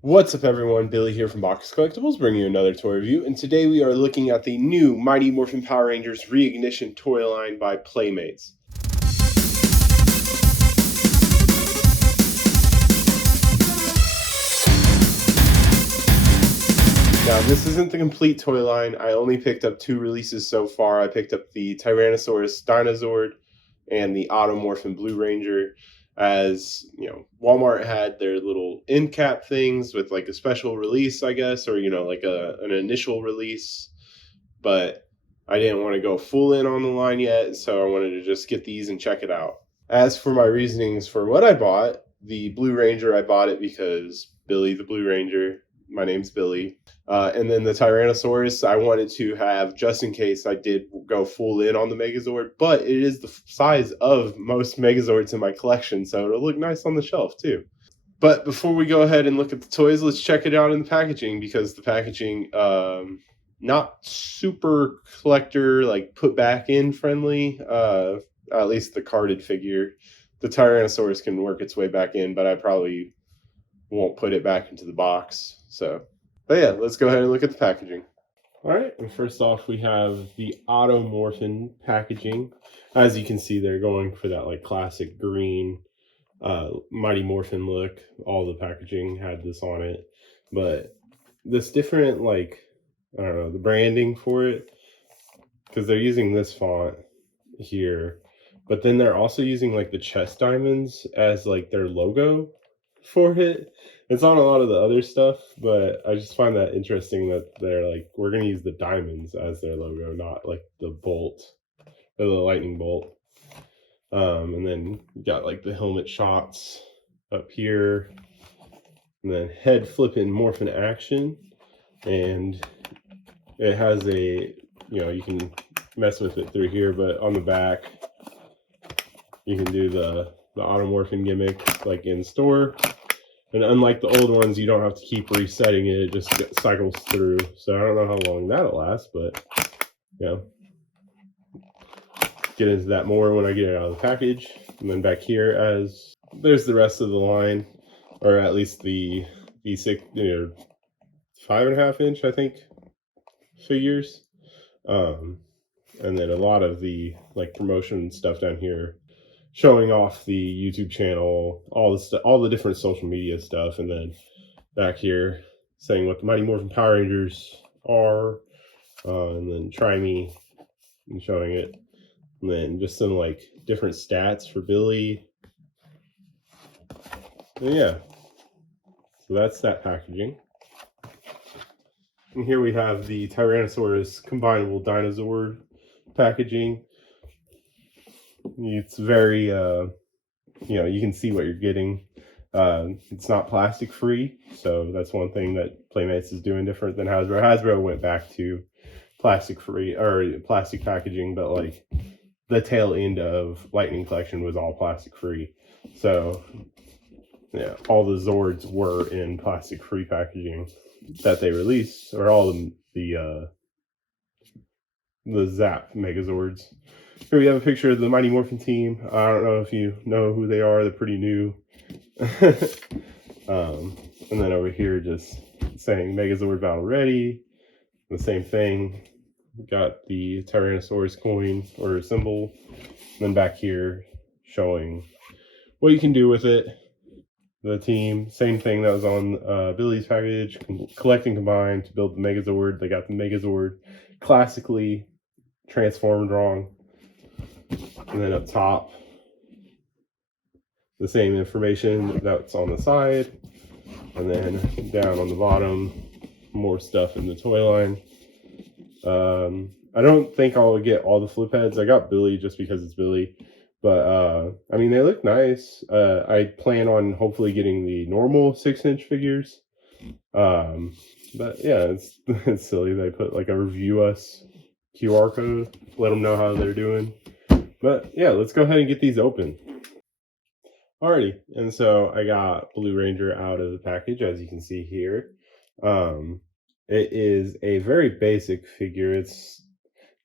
What's up everyone, Billy here from Box Collectibles bringing you another toy review, and today we are looking at the new Mighty Morphin Power Rangers Reignition toy line by Playmates. Now this isn't the complete toy line. I only picked up 2 releases so far. I picked up the Tyrannosaurus Dinozord and the Auto-Morphin Blue Ranger. As you know, Walmart had their little end cap things with like a special release, I guess, or like an initial release, but I didn't want to go full in on the line yet, so I wanted to just get these and check it out. As for my reasonings for what I bought, the Blue Ranger, I bought it because Billy the Blue Ranger, my name's Billy. And then the Tyrannosaurus, I wanted to have just in case I did go full in on the Megazord, but it is the size of most Megazords in my collection, so it'll look nice on the shelf too. But before we go ahead and look at the toys, let's check it out in the packaging, because the packaging, not super collector, like put back in friendly, at least the carded figure. The Tyrannosaurus can work its way back in, but I probably won't put it back into the box. But yeah, let's go ahead and look at the packaging. All right, and first off, we have the Auto-Morphin packaging. As you can see, they're going for that like classic green Mighty Morphin look. All the packaging had this on it, but this different, like, I don't know, the branding for it, because they're using this font here, but then they're also using like the chest diamonds as like their logo for it. It's on a lot of the other stuff, but I just find that interesting that they're like, we're going to use the diamonds as their logo, not like the bolt or the lightning bolt. And then you got like the helmet shots up here, and then head flipping morphin action, and it has a, you can mess with it through here, but on the back you can do the Auto-Morphin gimmick like in store. And unlike the old ones, you don't have to keep resetting it. It just cycles through. So I don't know how long that'll last, but get into that more when I get it out of the package. And then back here, as there's the rest of the line, or at least the 6, 5.5 inch, I think, figures. And then a lot of the like promotion stuff down here, showing off the YouTube channel, all the different social media stuff, and then back here saying what the Mighty Morphin Power Rangers are, and then try me and showing it, and then just some like different stats for Billy. And yeah, so that's that packaging. And here we have the Tyrannosaurus combinable Dinozord packaging. It's very, you can see what you're getting. It's not plastic free, so that's one thing that Playmates is doing different than Hasbro. Hasbro went back to plastic free or plastic packaging, but like the tail end of Lightning Collection was all plastic free. So yeah, all the Zords were in plastic free packaging that they released, or all the Zap Megazords. Here we have a picture of the Mighty Morphin team. I don't know if you know who they are. They're pretty new. And then over here just saying Megazord Battle Ready. The same thing. We got the Tyrannosaurus coin or symbol. And then back here showing what you can do with it. The team, same thing that was on Billy's package. Collect and combine to build the Megazord. They got the Megazord classically transformed wrong. And then up top, the same information that's on the side. And then down on the bottom, more stuff in the toy line. I don't think I'll get all the flip heads. I got Billy just because it's Billy. But, I mean, they look nice. I plan on hopefully getting the normal 6-inch figures. But, yeah, it's silly. They put, like, a review us QR code. Let them know how they're doing. But, yeah, let's go ahead and get these open. Alrighty, and so I got Blue Ranger out of the package, as you can see here. It is a very basic figure. It's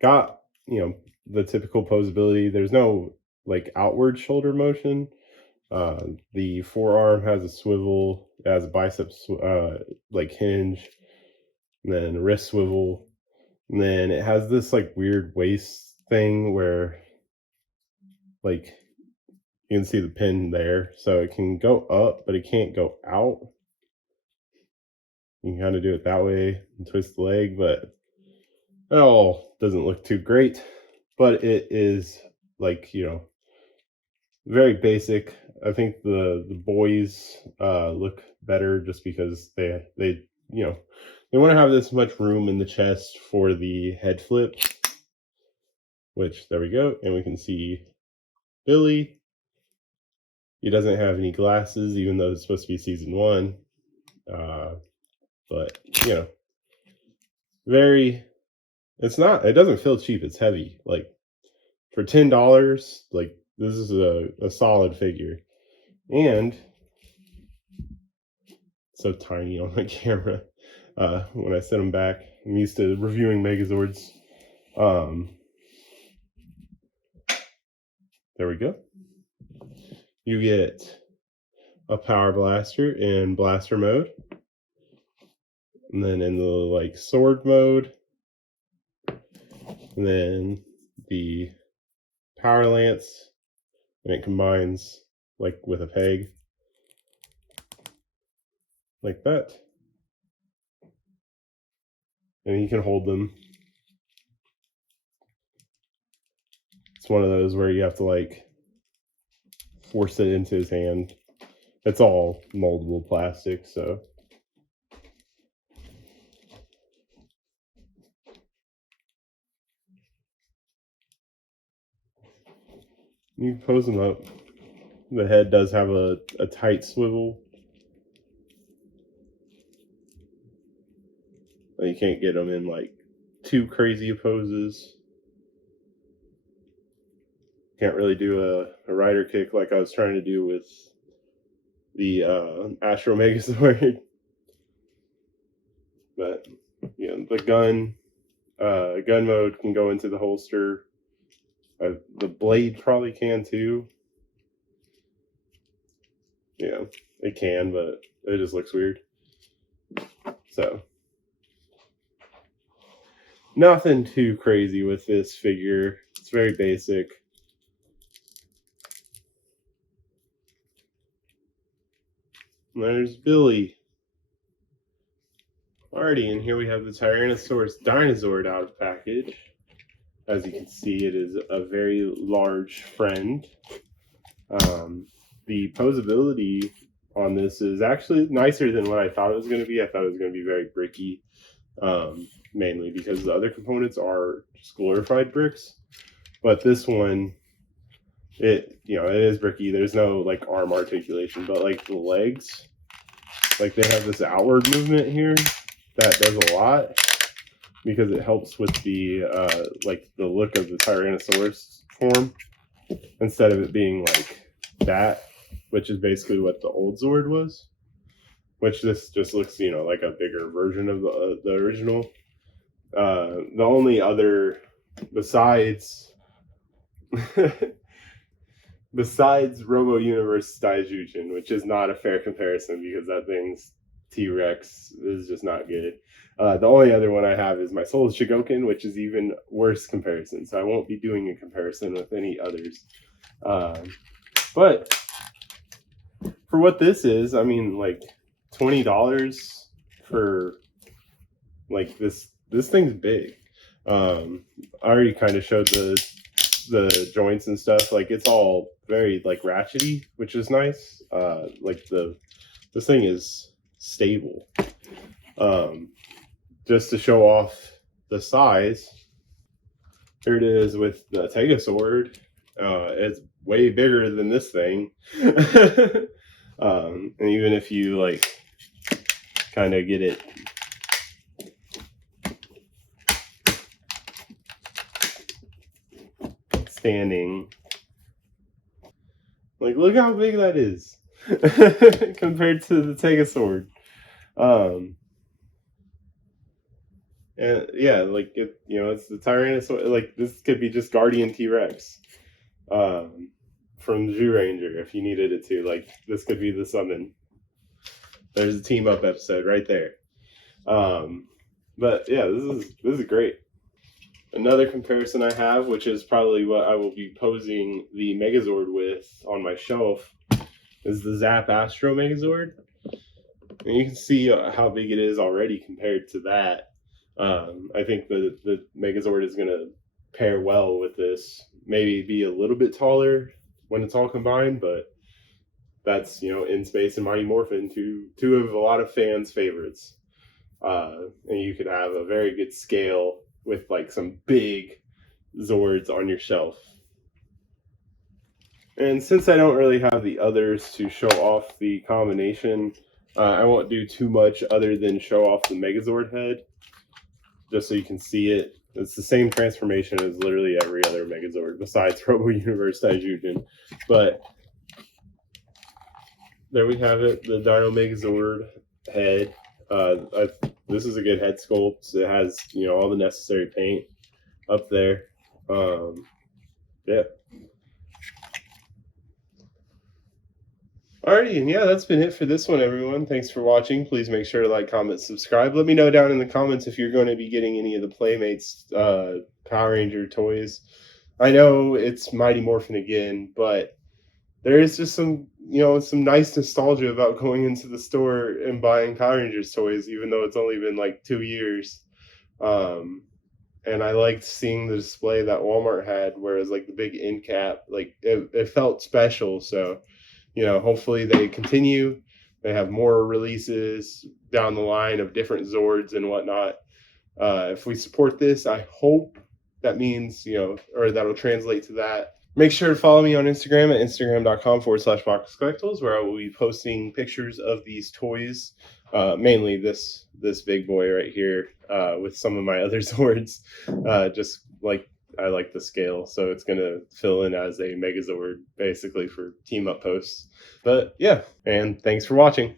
got, the typical posability. There's no like outward shoulder motion, The forearm has a swivel, it has a biceps like hinge, and then a wrist swivel, and then it has this like weird waist thing where like you can see the pin there, so it can go up, but it can't go out. You can kind of do it that way and twist the leg, but it all doesn't look too great. But it is like, you know, very basic. I think the boys look better just because they you know, they want to have this much room in the chest for the head flip, which there we go, and we can see Billy. He doesn't have any glasses, even though it's supposed to be season 1. But you know, very. It doesn't feel cheap. It's heavy. Like for $10, like this is a solid figure, and so tiny on my camera. When I set them back, I'm used to reviewing Megazords. There we go. You get a power blaster in blaster mode, and then in the like sword mode, and then the power lance, and it combines like with a peg like that, and you can hold them. It's one of those where you have to like force it into his hand. It's all moldable plastic, so you pose them up. The head does have a tight swivel. You can't get them in like too crazy poses. Can't really do a rider kick like I was trying to do with the Astro Megazord. But you know, the gun mode can go into the holster. The blade probably can too. Yeah, it can, but it just looks weird. So nothing too crazy with this figure. It's very basic. There's Billy. Alrighty, and here we have the Tyrannosaurus Dinozord out of package. As you can see, it is a very large friend. The posability on this is actually nicer than what I thought it was going to be. I thought it was going to be very bricky, mainly because the other components are just glorified bricks. But this one, it is bricky. There's no like arm articulation, but like the legs, like they have this outward movement here that does a lot because it helps with the like the look of the Tyrannosaurus form instead of it being like that, which is basically what the old Zord was. Which this just looks, you know, like a bigger version of the original. The only other besides Robo Universe Daijujin, which is not a fair comparison because that thing's T-Rex is just not good. The only other one I have is my Soul Shigoken, which is even worse comparison. So I won't be doing a comparison with any others. But for what this is, I mean, like $20 for like this thing's big. I already kind of showed the joints and stuff. Like it's all very like ratchety, which is nice. Like this thing is stable. Just to show off the size, here it is with the Tegazord. It's way bigger than this thing. And even if you like kind of get it standing, like look how big that is compared to the Tegazord. And yeah, like it, you know, it's the Tyrannosaurus. Like this could be just Guardian T-Rex. from Zyuranger if you needed it to. Like, this could be the summon. There's a team up episode right there. But yeah, this is great. Another comparison I have, which is probably what I will be posing the Megazord with on my shelf, is the Zap Astro Megazord. And you can see how big it is already compared to that. I think the Megazord is going to pair well with this. Maybe be a little bit taller when it's all combined, but that's, In Space and Mighty Morphin, two of a lot of fans' favorites. And you could have a very good scale with like some big Zords on your shelf. And since I don't really have the others to show off the combination, I won't do too much other than show off the Megazord head, just so you can see it. It's the same transformation as literally every other Megazord besides Robo Universe Taijujin. But there we have it, the Dino Megazord head. This is a good head sculpt. It has, all the necessary paint up there. Yeah. Alrighty, and yeah, that's been it for this one, everyone. Thanks for watching. Please make sure to like, comment, subscribe. Let me know down in the comments if you're going to be getting any of the Playmates Power Ranger toys. I know it's Mighty Morphin again, but there is just some nice nostalgia about going into the store and buying Power Rangers toys, even though it's only been like 2 years. And I liked seeing the display that Walmart had, where it was like the big end cap. Like it felt special. So, hopefully they continue. They have more releases down the line of different Zords and whatnot. If we support this, I hope that means, or that'll translate to that. Make sure to follow me on Instagram at instagram.com/boxcollectibles, where I will be posting pictures of these toys, mainly this big boy right here, with some of my other Zords. Just like I like the scale, so it's going to fill in as a Megazord basically for team up posts. But yeah, and thanks for watching.